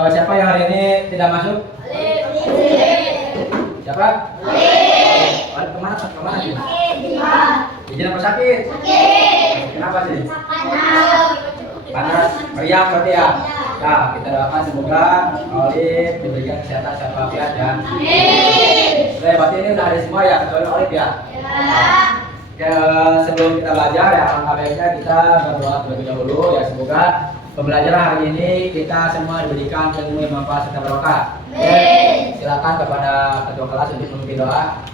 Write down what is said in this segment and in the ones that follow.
Siapa yang hari ini tidak masuk? Siapa? Kemana? Kemana sih? Izin apa sakit? Kenapa sih? Panas, meriang berarti ya. Nah, kita doakan semoga Olive diberikan kesehatan sehat walafiat ya. Berarti ini udah ada semua ya, kecuali Olive ya. Ya, sebelum kita belajar ya, alangkah baiknya kita berdoa terlebih dahulu ya, semoga pembelajaran hari ini kita semua diberikan ilmu yang bermanfaat serta barokah. Silakan kepada ketua kelas untuk memimpin doa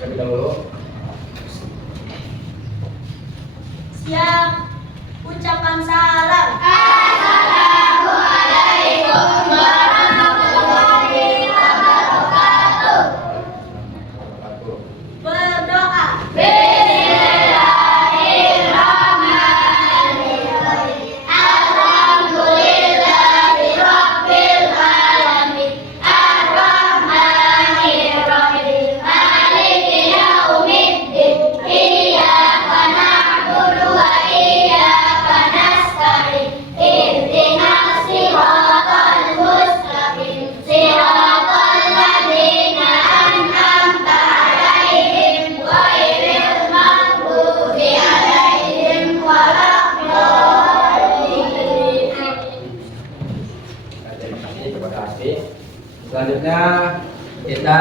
terlebih dahulu. Siap, ucapan salam. Assalamualaikum warahmatullahi wabarakatuh. Berdoa. Bismillahirrahmanirrahim. Alhamdulillahirabbil alamin. Arrahmanirrahim. Maliki yaumiddin. Iyyaka na'budu wa iyyaka nasta'in. Ihdinas siratal mustaqim. Siratal ladzina an'amta 'alaihim ghairil maghdubi 'alaihim waladdallin. Terima kasih. Selanjutnya kita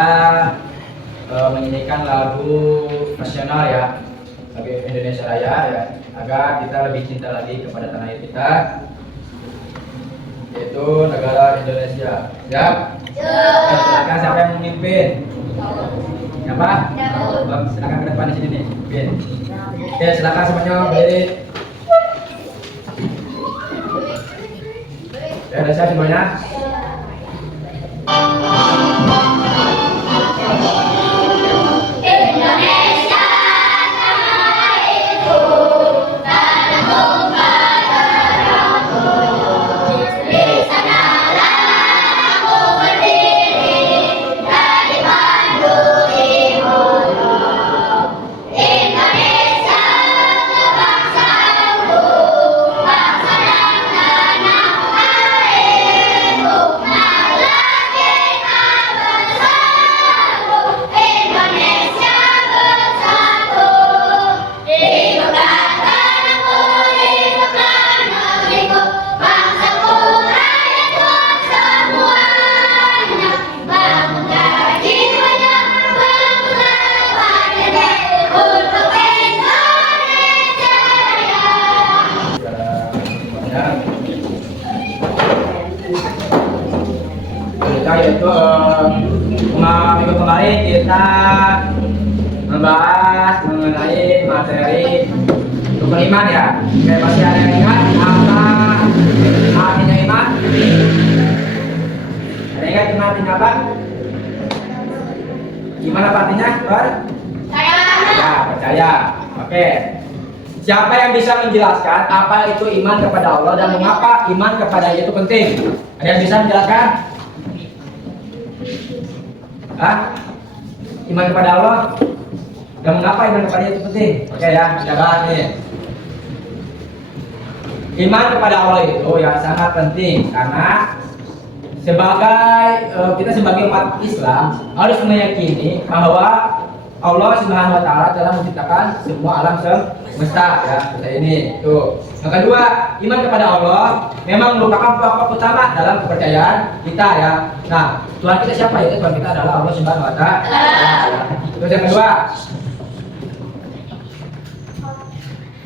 menyanyikan lagu nasional ya, lagu Indonesia Raya ya, agar kita lebih cinta lagi kepada tanah air kita, yaitu negara Indonesia. Ya. Silakan siapa yang memimpin? Siapa? Silakan ke depan di sini nih. Pimpin. Oke, silakan semuanya berdiri. Ya, udah siap semuanya? Indonesia tanah airku, tanah tumpah darahku. Di sanalah aku berdiri, dari Bandung Hulu. Indonesia kebangsaanku, bangsa dan tanah airku. Indonesia bersatu, hiduplah tanahku, hiduplah negeriku, bangsaku, rakyatku semuanya. Bangunlah jiwanya, bangunlah badannya, untuk Indonesia Raya. Yaitu minggu kemarin kita membahas mengenai materi rukun iman ya. Oke, masih ada yang ingat apa artinya iman? Ada yang ingat iman artinya apa? Gimana artinya? Ya, percaya. Oke. Siapa yang bisa menjelaskan apa itu iman kepada Allah dan mengapa iman kepada itu penting? Ada yang bisa menjelaskan? Iman kepada Allah dan mengapa iman kepada itu penting? Oke ya, kita bahas nih. Iman kepada Allah itu yang sangat penting karena kita sebagai umat Islam harus meyakini bahwa Allah Subhanahu wa taala telah menciptakan semua alam semesta ya, kita ini. Tuh. Yang kedua, iman kepada Allah memang merupakan pokok utama dalam kepercayaan kita ya. Nah, Tuhan kita siapa ya? Tuhan kita adalah Allah Subhanahu wa taala. Terus yang kedua,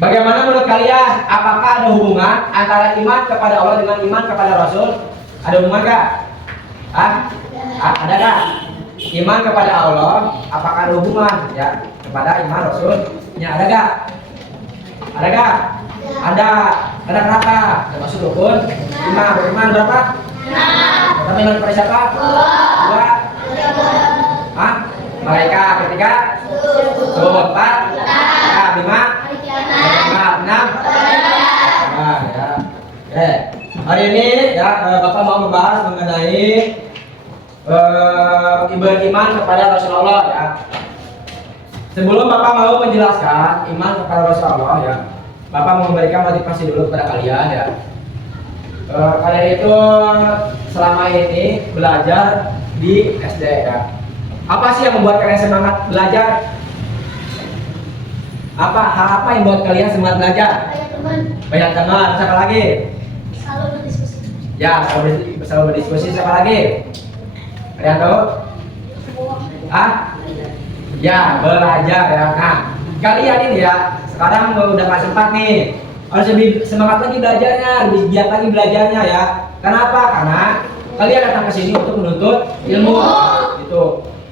bagaimana menurut kalian? Apakah ada hubungan antara iman kepada Allah dengan iman kepada Rasul? Ada hubungan nggak? Ada nggak? Iman kepada Allah, apakah ada hubungan ya kepada iman Rasulnya? Ada nggak? Ada nggak? Ada kenapa? Termasuk rukun iman. Iman berapa? Tapi iman kepada siapa? Dua. Malaikat. Ketiga? Empat. Lima. Enam. Ya. Oke. Hari ini ya Bapak mau membahas mengenai beriman kepada Rasulullah ya. Sebelum Bapak mau menjelaskan iman kepada Rasulullah ya, Bapak mau memberikan motivasi dulu kepada kalian ya. Kalian itu selama ini belajar di SD ya. Apa sih yang membuat kalian semangat belajar? Hal apa yang membuat kalian semangat belajar? Banyak teman. Banyak teman. Siapa lagi? Selalu berdiskusi. Ya, selalu berdiskusi. Siapa lagi? Kalian tahu? Ya, belajar ya. Nah, kalian ini ya sekarang udah kelas 4 nih. Harus lebih semangat lagi belajarnya, lebih giat lagi belajarnya ya. Kenapa? Karena kalian datang ke sini untuk menuntut ilmu. Gitu.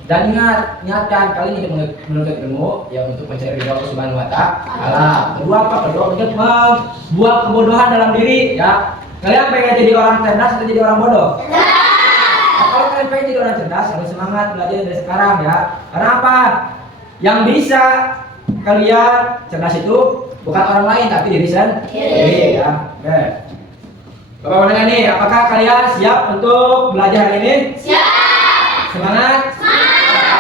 Dan ingatkan kalian ini menuntut ilmu ya untuk mencari ridho Allah Subhanahu wa taala. Kedua apa? Kedua untuk membuang kebodohan dalam diri ya. Kalian pengen jadi orang cerdas atau jadi orang bodoh? Nah, kalau kalian pengen jadi orang cerdas, harus semangat belajar dari sekarang ya. Karena apa? Yang bisa kalian cerdas itu bukan orang lain tapi diri sendiri ya. Oke. Bapak mau nanya nih, apakah kalian siap untuk belajar hari ini? Siap. Semangat?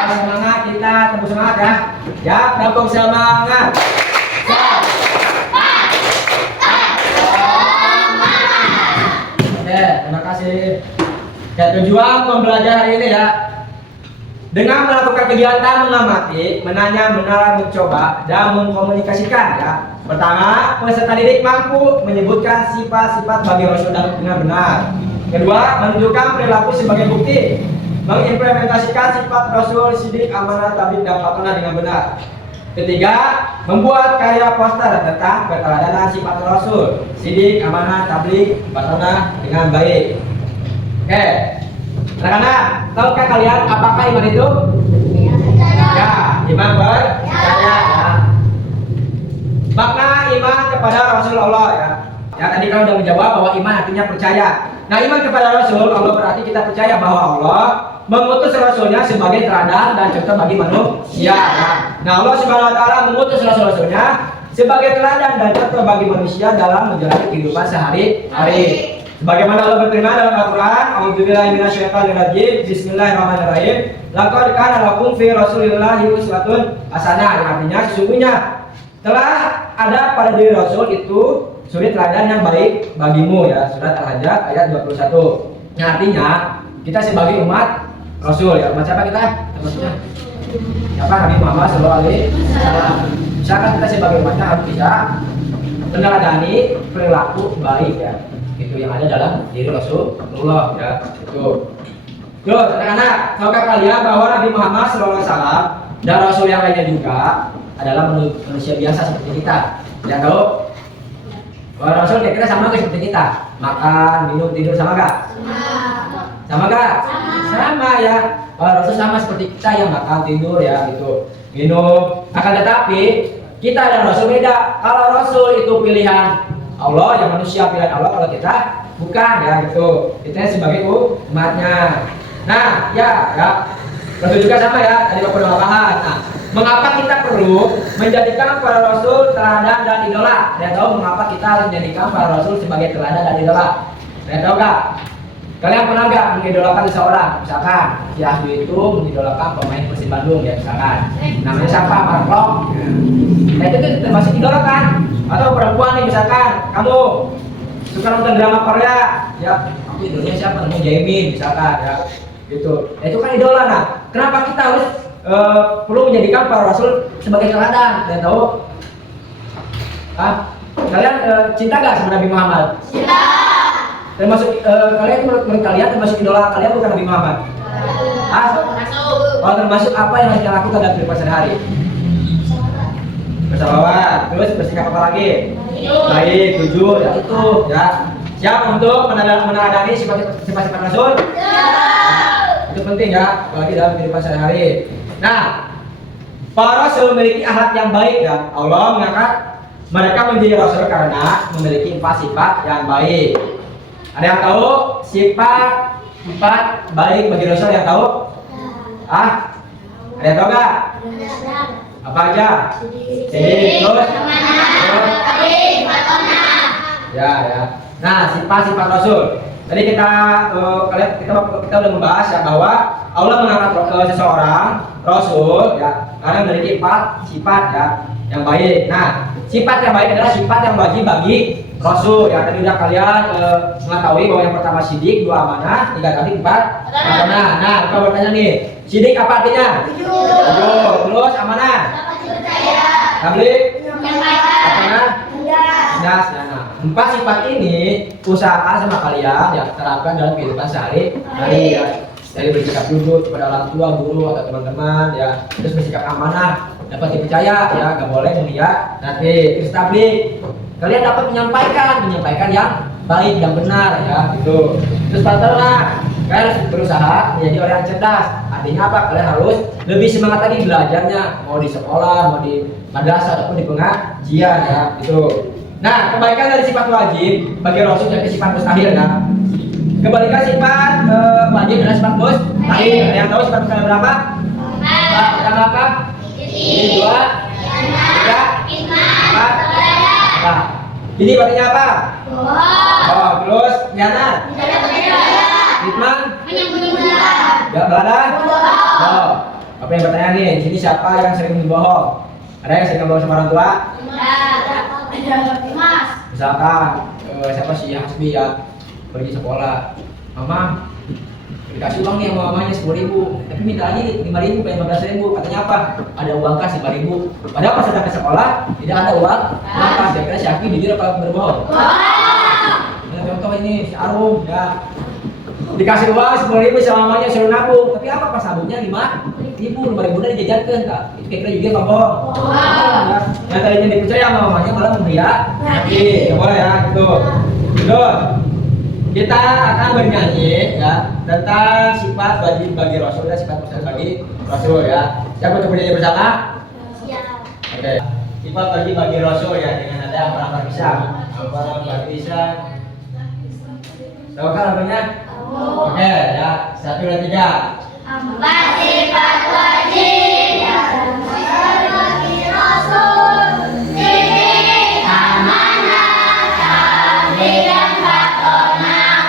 Semangat, kita tepuk semangat ya. Ya, tepuk semangat. Oke, terima kasih. Ya, tujuan pembelajaran hari ini ya. Dengan melakukan kegiatan mengamati, menanya, mencoba, dan mengkomunikasikan ya. Pertama, peserta didik mampu menyebutkan sifat-sifat bagi Rasul dengan benar. Kedua, menunjukkan perilaku sebagai bukti. Mengimplementasikan sifat Rasul, sidik, amanah, tabligh, dan patonah dengan benar. Ketiga, membuat karya poster tentang keteladanan sifat Rasul, sidik, amanah, tabligh, patonah dengan baik. Oke, anak-anak, tahukah kalian apakah iman itu? Ya, iman percaya. Ya. Makna iman kepada Rasulullah ya. Ya, tadi kalian sudah menjawab bahwa iman artinya percaya. Nah, iman kepada Rasul Allah berarti kita percaya bahwa Allah mengutus Rasulnya sebagai teladan dan contoh bagi manusia. Nah, Allah Subhanahu Wa Taala mengutus Rasulnya sebagai teladan dan contoh bagi manusia dalam menjalani kehidupan sehari-hari. Sebagaimana Allah berfirman dalam Al-Quran, A'udzubillahi minasyaitonir rajim, Bismillahirrahmanirrahim. Laqad kana lakum fi Rasulillahi uswatun hasanah. Yang artinya sesungguhnya telah ada pada diri Rasul itu suri teladan yang baik bagimu ya. Surat Al-Hajj ayat 21. Yang artinya kita sebagai umat Rasul ya. Umat siapa kita? Maksudnya siapa? Nabi Muhammad sallallahu alaihi wasallam. Misalkan kita sebagai umatnya harus bisa meneladani perilaku baik ya. Itu yang ada dalam diri Rasulullah ya. Itu. Terus anak-anak, tahukah kalian bahwa Nabi Muhammad sallallahu alaihi wasallam dan Rasul yang lainnya juga adalah manusia biasa seperti kita. Ya tahu? Bahwa Rasul kira-kira sama nggak seperti kita? Makan, minum, tidur sama nggak? Sama nggak? Sama ya. Rasul sama seperti kita yang makan, tidur ya gitu, minum. Akan tetapi kita dan Rasul beda. Kalau Rasul itu pilihan Allah, yang manusia pilihan Allah, kalau kita bukan ya gitu. Kita sebagai umatnya. Nah ya. Rasul juga sama ya. Tadi Bapak udah bahas. Nah, mengapa kita perlu menjadikan para Rasul teladan dan idola? Dan tahu mengapa kita harus menjadikan para Rasul sebagai teladan dan idola? Dan tahu nggak? Kalian pernah nggak mengidolakan seseorang? Misalkan si Asdu itu mengidolakan pemain Persib Bandung ya misalkan. Namanya siapa? Marlok. Nah itu termasuk idola kan? Atau perempuan nih misalkan, kamu suka nonton drama Korea, ya aku idolanya siapa? Namanya Jaemin misalkan ya. Gitu. Nah, itu kan idola. Nah, kenapa kita harus perlu menjadikan para Rasul sebagai teladan? Dan tahu? Kalian cinta gak sama Nabi Muhammad? Cinta. Termasuk kalian menurut kalian termasuk idola kalian bukan Nabi Muhammad? Oh, termasuk apa yang harus kita lakukan dalam kehidupan sehari-hari? Bersahabat, terus bersikap apa lagi? Baik, jujur, ya itu ya. Siap untuk meneladani sifat-sifat Rasul? Itu penting ya, apalagi dalam kehidupan sehari-hari. Nah, para Rasul memiliki akhlak yang baik ya. Allah mengangkat mereka menjadi Rasul karena memiliki 4 sifat yang baik. Ada yang tahu sifat 4 baik bagi Rasul yang tahu? Ada yang tahu nggak? Apa aja? Sidik, terus? Ya. Nah, sifat-sifat Rasul. Tadi kita udah membahas ya bahwa Allah mengangkat seseorang Rasul ya karena memiliki 4 sifat ya yang baik. Nah, sifat yang baik adalah sifat yang wajib bagi Rasul. Ya tadi udah kalian mengetahui bahwa yang pertama sidik, dua amanah, tiga tablik, empat amanah. Nah, kita bertanya nih, sidik apa artinya? Jujur. Terus amanah? Tablik? Amanah? Jelas. Nah, empat sifat ini usahakan sama kalian ya terapkan dalam kehidupan sehari-hari ya. Dari bersikap jujur kepada orang tua, guru atau teman-teman ya. Terus bersikap amanah, dapat dipercaya ya, nggak boleh melihat nanti. Terus tablik, kalian dapat menyampaikan yang baik, yang benar ya gitu. Terus terang, kalian harus berusaha menjadi orang yang cerdas. Artinya apa? Kalian harus lebih semangat lagi belajarnya, mau di sekolah, mau di madrasah ataupun di pengajian ya gitu. Nah, kebaikan dari sifat wajib bagi Rasul dan sifat mustahil ya. Kebalikan sifat wajib adalah sifat mustahil. Ada yang tahu sifat mustahil berapa? Pertama apa? Ini dua, tiga, empat. Nah, ini artinya apa? Oh, terus khianat. Hitman. Gak badan. Oh, apa yang bertanya nih? Sini siapa yang sering berbohong? Ada yang sering berbohong sama orang tua? Misalkan siapa sih Hasbi ya pergi sekolah, mama dikasih uang nih sama mamanya 10.000, tapi minta aja 5.000 kayak 15.000, katanya apa? Ada uang kas 5.000, padahal pas datang ke sekolah tidak ada uang kas. Kira-kira si Hasbi jujur apa berbohong? Nah, contoh ini si Arum ya dikasih uang 10.000 sama mamanya suruh nabung, tapi apa pas nabungnya 5.000 udah dijajarkan kak, itu kira-kira juga apa bohong? Ya, yang tadinya dipercaya sama mamanya malah memberiak nanti, ya boleh ya gitu. Terus kita akan bernyanyi ya tentang sifat wajib bagi Rasul dan sifat mustahil bagi Rasul ya. Siapa untuk bernyanyi bersama? Oke. Sifat wajib bagi Rasul ya dengan ada ampar pisang. Ampar pisang. Tahu kan lagunya? Oke ya. 1, 2, 3. Empat sifat wajib yang bagi Rasul, sidik, amanah, tabligh dan fatonah.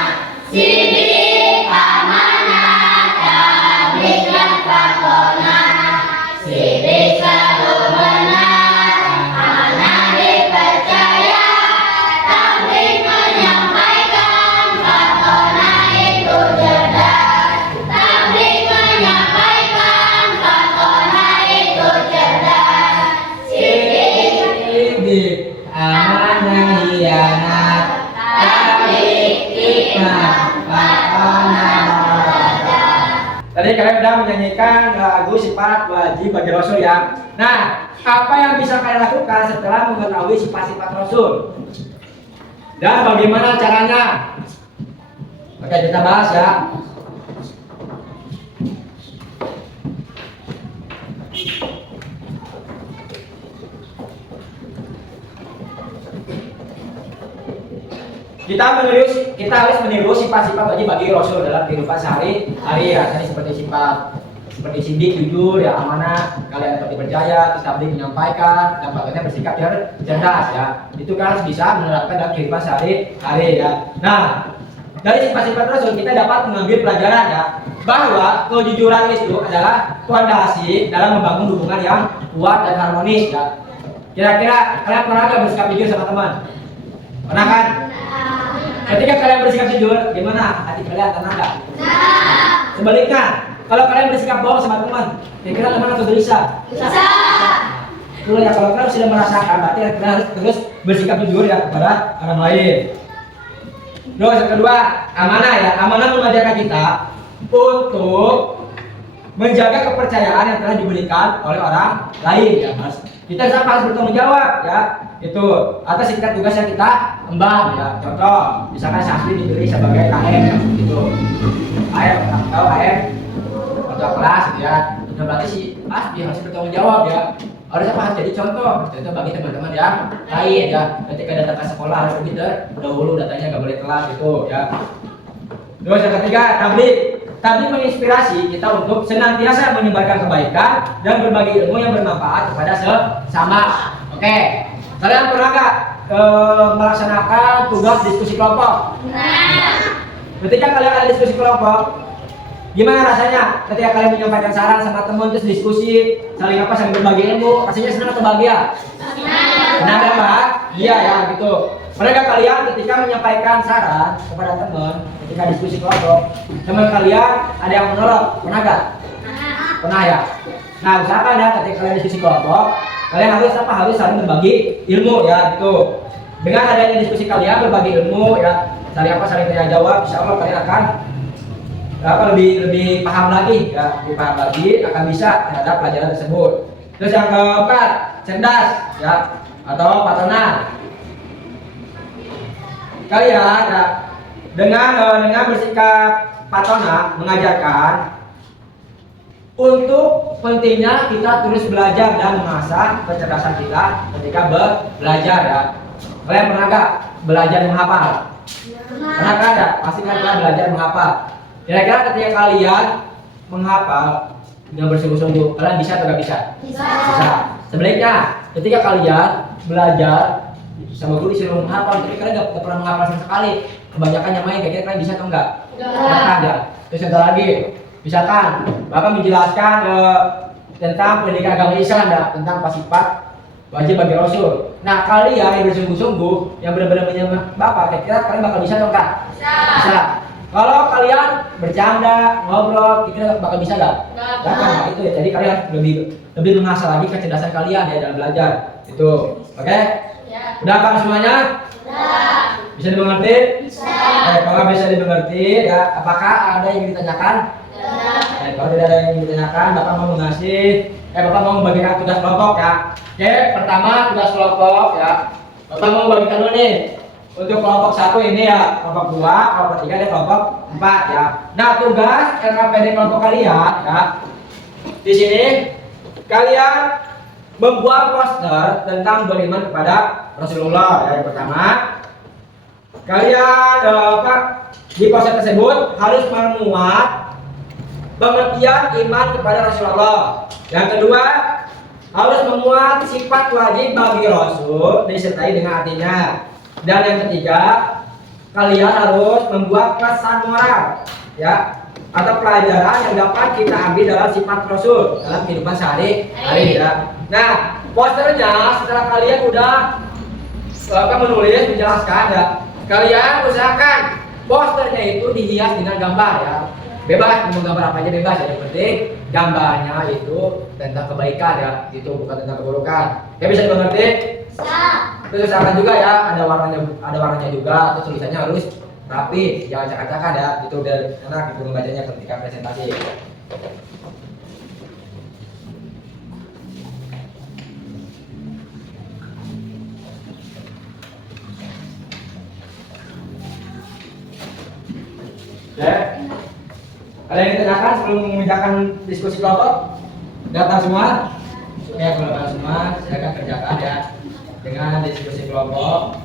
Sidik, amanah, tabligh dan fatonah. Sidik selalu benar, amanah dipercaya, tabligh menyampaikan, fatonah itu cerdas. Tabligh menyampaikan, fatonah itu cerdas. Sidik, amanah, khianat, tabligh, hikmah, fatonah. Tadi kalian sudah menyanyikan lagu sifat wajib bagi Rasul ya. Nah, apa yang bisa kalian lakukan setelah mengetahui sifat-sifat Rasul? Dan bagaimana caranya? Oke, kita bahas ya. Kita harus meniru sifat-sifat wajib bagi Rasul dalam kehidupan sehari-hari ya. Tadi seperti sidik, jujur, ya amanah, kalian dapat dipercaya, terus tabligh menyampaikan, dan bahkan bersikap cerdas ya. Itu kan harus bisa menerapkan dalam kehidupan sehari-hari ya. Nah, dari sifat-sifat Rasul kita dapat mengambil pelajaran ya, bahwa kejujuran itu adalah fondasi dalam membangun hubungan yang kuat dan harmonis ya. Kira-kira kalian pernah nggak bersikap jujur sama teman? Pernah kan? Ketika kalian bersikap jujur, gimana? Hati kalian tenang nggak? Sebaliknya, kalau kalian bersikap bohong sama teman, kira-kira teman atau gelisah? Kalau ya, kalau kalian sudah merasakan, berarti kalian harus terus bersikap jujur ya kepada orang lain. Terus yang kedua, amanah ya. Amanah mengajarkan kita untuk menjaga kepercayaan yang telah diberikan oleh orang lain ya, Mas. Kita harus bertanggung jawab ya, itu atas singkat tugas yang kita emban ya. Contoh, misalkan Sasli dipilih sebagai KM ya, gitu. KM atau KM atau kelas gitu ya. Nah, berarti si Asli harus bertanggung jawab ya. Harus apa? Jadi contoh bagi teman-teman yang lain ya. Ketika datang ke sekolah harus begitu dahulu, datanya nggak boleh telat gitu ya. Terus yang ketiga, tabligh menginspirasi kita untuk senantiasa menyebarkan kebaikan dan berbagi ilmu yang bermanfaat kepada sesama. Oke, kalian pernah nggak melaksanakan tugas diskusi kelompok? Ketika kalian ada diskusi kelompok, gimana rasanya? Ketika kalian menyampaikan saran sama teman terus diskusi, saling berbagi ilmu, rasanya senang atau bahagia? Senang kan Pak? Iya ya gitu. Mereka kalian ketika menyampaikan saran kepada teman, ketika diskusi kelompok, teman kalian ada yang menolak, pernah gak? Pernah ya? Nah, usahakan ya ketika kalian diskusi kelompok, kalian harus apa? Harus saling berbagi ilmu ya, gitu. Dengan adanya diskusi kalian berbagi ilmu ya, saling tanya jawab, insya Allah kalian akan lebih paham lagi ya, lebih paham lagi akan bisa terhadap pelajaran tersebut. Terus yang keempat, cerdas ya, atau patona. Kalian ya, dengan bersikap patona mengajarkan untuk pentingnya kita terus belajar dan mengasah kecerdasan kita ketika belajar ya. Kalian pernah gak belajar menghafal? Pernah gak? Pasti kan kalian belajar menghafal. Kira-kira ketika kalian menghafal dengan bersungguh-sungguh, kalian bisa atau gak bisa? Bisa. Sebaliknya, ketika kalian belajar sama guru disuruh menghafal, tapi kalian gak pernah menghafal sama sekali, kebanyakan yang main, kira-kira kalian bisa atau enggak? Enggak. Terus ada lagi, misalkan Bapak menjelaskan tentang pendidikan agama Islam ya, tentang sifat wajib bagi Rasul. Nah, kalian yang bersungguh-sungguh, yang benar-benar menyimak Bapak, kira-kira kalian bakal bisa atau enggak? Bisa. Kalau kalian bercanda, ngobrol, kira-kira bakal bisa enggak? Enggak. Itu ya. Jadi kalian lebih mengasah lagi kecerdasan kalian ya dalam belajar. Itu. Oke? Ya. Udah paham semuanya? Sudah. Bisa dimengerti? Bisa. Kalau bisa dimengerti ya, apakah ada yang ditanyakan? Kalau tidak ada yang ditanyakan, Bapak mau Bapak mau membagikan tugas kelompok ya. Oke, pertama tugas kelompok ya. Bapak mau bagikan dulu nih. Untuk kelompok 1 ini ya, kelompok 2, kelompok 3 dan kelompok 4 ya. Nah, tugas LKPD kelompok kalian ya. Di sini kalian membuat poster tentang beriman kepada Rasulullah ya. Yang pertama, kalian di poster tersebut harus memuat pengertian iman kepada Rasulullah. Yang kedua, harus memuat sifat wajib bagi Rasul disertai dengan artinya. Dan yang ketiga, kalian harus membuat pesan moral ya, atau pelajaran yang dapat kita ambil dalam sifat Rasul dalam kehidupan sehari-hari ya. Nah, posternya setelah kalian udah menulis menjelaskan ya, kalian usahakan posternya itu dihias dengan gambar ya. Bebas mau gambar apa aja bebas ya, yang penting gambarnya itu tentang kebaikan ya, itu bukan tentang keburukan. Ya, bisa dimengerti? Bisa. Terus usahakan juga ya ada warnanya juga, terus tulisannya harus rapi, jangan acak-acakan ya, itu biar enak gitu membacanya ketika presentasi. Ya. Ada yang ditanyakan sebelum memindahkan diskusi kelompok? Datang semua? Ya, kalau datang semua, silakan kerjakan ya dengan diskusi kelompok.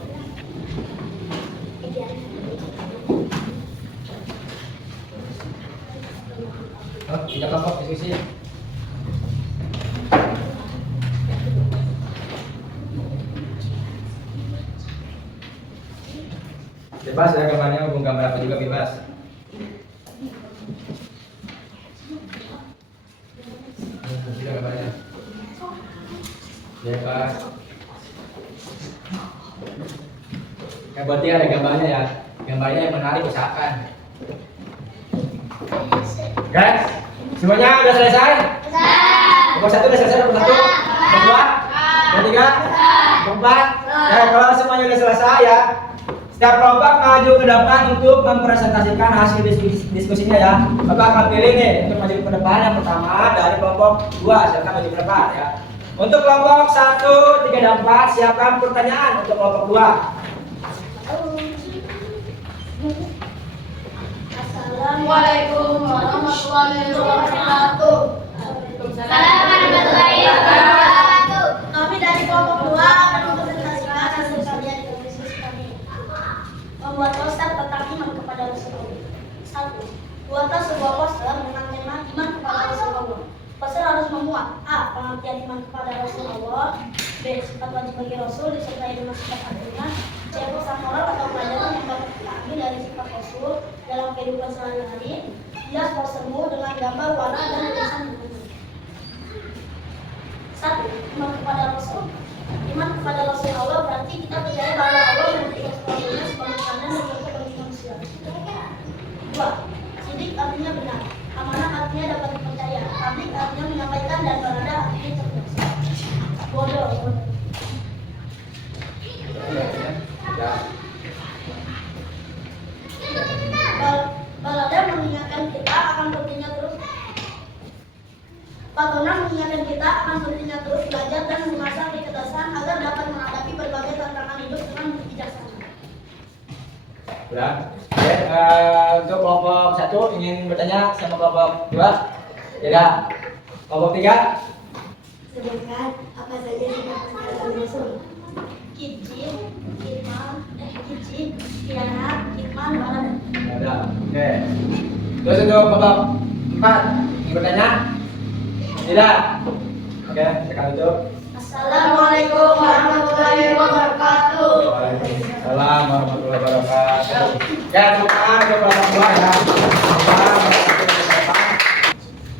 Oh, tidak kelompok diskusi. Bebas ya, gambarnya mau gambar apa juga bebas. Tidak gambarnya. Bebas. Yang penting ada gambarnya ya. Gambarnya yang menarik usahakan. Guys, semuanya udah selesai? Kelompok 1 udah selesai, kelompok 1, kelompok 2, kelompok 3, kelompok 4. Ya, kalau semuanya udah selesai ya, setiap kelompok maju ke depan untuk mempresentasikan hasil diskusinya ya. Bapak akan pilih nih untuk maju ke depan. Yang pertama dari kelompok 2, silakan maju ke depan ya. Untuk kelompok 1, 3, dan 4, siapkan pertanyaan untuk kelompok 2. Assalamualaikum warahmatullahi wabarakatuh. Assalamualaikum warahmatullahi wabarakatuh. Kami dari kelompok 2 akan mempresentasikan hasil karya di diskusi kami. Membuat poster tentang iman kepada Rasulullah. 1. Buatlah sebuah poster tentang tema iman kepada Rasulullah. Poster harus memuat A. Pengertian iman kepada Rasulullah. B. Sifat wajib bagi Rasul disertai dengan sifat artinya. C. Pesan moral atau pelajaran yang dapat kita ambil dari sifat Rasul dalam kehidupan sehari-hari. Hias postermu dengan gambar, warna, dan tulisan buku. 1. Iman kepada Rasul. Iman kepada Rasulullah berarti kita percaya bahwa Allah Sidik artinya benar. Amanah artinya dapat dipercaya. Tablik artinya menyampaikan dan berada artinya cerdas. Bodoh. Ya. Balada mengingatkan kita akan pentingnya terus. Patona mengingatkan kita akan pentingnya terus belajar dan mengasah kecerdasan agar dapat menghadapi berbagai tantangan hidup dengan bijaksana. Udah. Oke, untuk kelompok 1 ingin bertanya sama kelompok 2. Tidak. Kelompok 3. Sebutkan apa saja sifat perkataan Rasul. Kijib, khianat, kitman, balada. Ada. Oke. Terus untuk kelompok 4 ingin bertanya? Tidak. Oke, tekan itu. Assalamualaikum warahmatullahi wabarakatuh. Waalaikumsalam warahmatullahi wabarakatuh. Ya, tepuk tangan untuk kelompok 2 ya.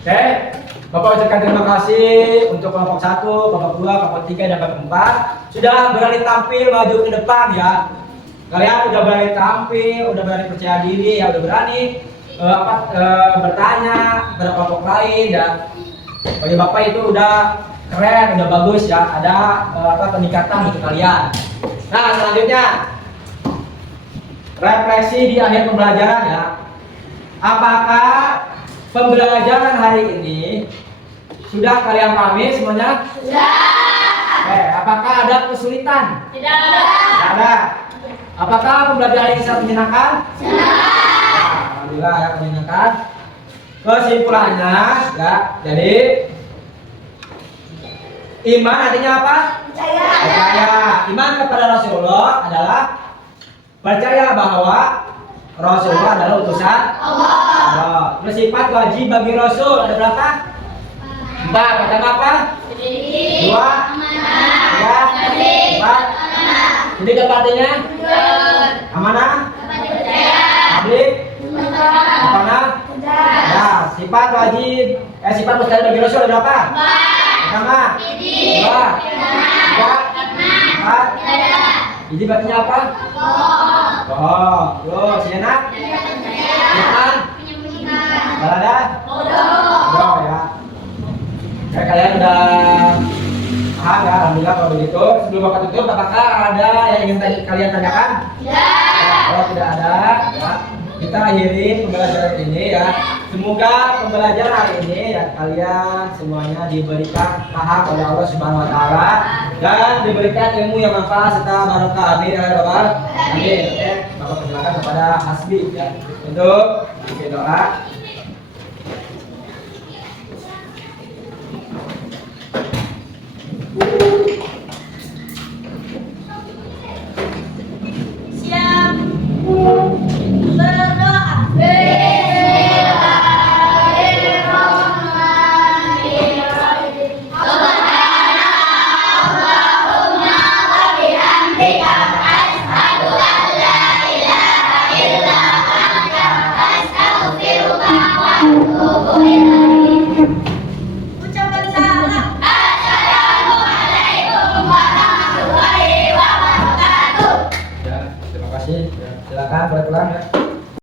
Oke, Bapak ucapkan terima kasih untuk kelompok 1, kelompok 2, kelompok 3, dan kelompok 4 sudah berani tampil maju ke depan ya. Kalian udah berani tampil, udah berani percaya diri, ya udah berani bertanya kepada kelompok lain ya. Bagi Bapak itu udah keren, udah bagus ya. Ada peningkatan untuk kalian. Nah, selanjutnya refleksi di akhir pembelajaran ya. Apakah pembelajaran hari ini sudah kalian pahami semuanya? Sudah. Apakah ada kesulitan? Tidak ada. Tidak ada. Apakah pembelajaran ini sangat menyenangkan? Senang. Alhamdulillah ya, menyenangkan. Kesimpulannya ya, jadi iman artinya apa? Percaya. Percaya. Iman kepada Rasulullah adalah percaya bahwa Rasulullah adalah utusan Allah. Terus sifat wajib bagi Rasul ada berapa? 4. Pertama apa? 2, 3, 4. Jadi artinya amanah, tablik, amanah. Ya, sifat wajib, sifat mustahil bagi Rasul ada berapa? 4. Pertama, 2, 3, 4. Jadi artinya apa? Bohong. Terus khianat? Kitman? Balada? Bodoh ya. Ya, kalian udah paham ya, alhamdulillah kalau begitu. Sebelum Bapak tutup, apakah ada yang ingin kalian tanyakan? Tidak. Kalau tidak ada, ya, kita akhiri pembelajaran ini ya. Semoga pembelajaran hari ini ya kalian semuanya diberikan paham oleh Allah Subhanahu Wa Taala dan diberikan ilmu yang manfaat serta barokah. Amin ya rabbal alamin. Oke, Bapak persilakan kepada Hasbi ya untuk bikin doa.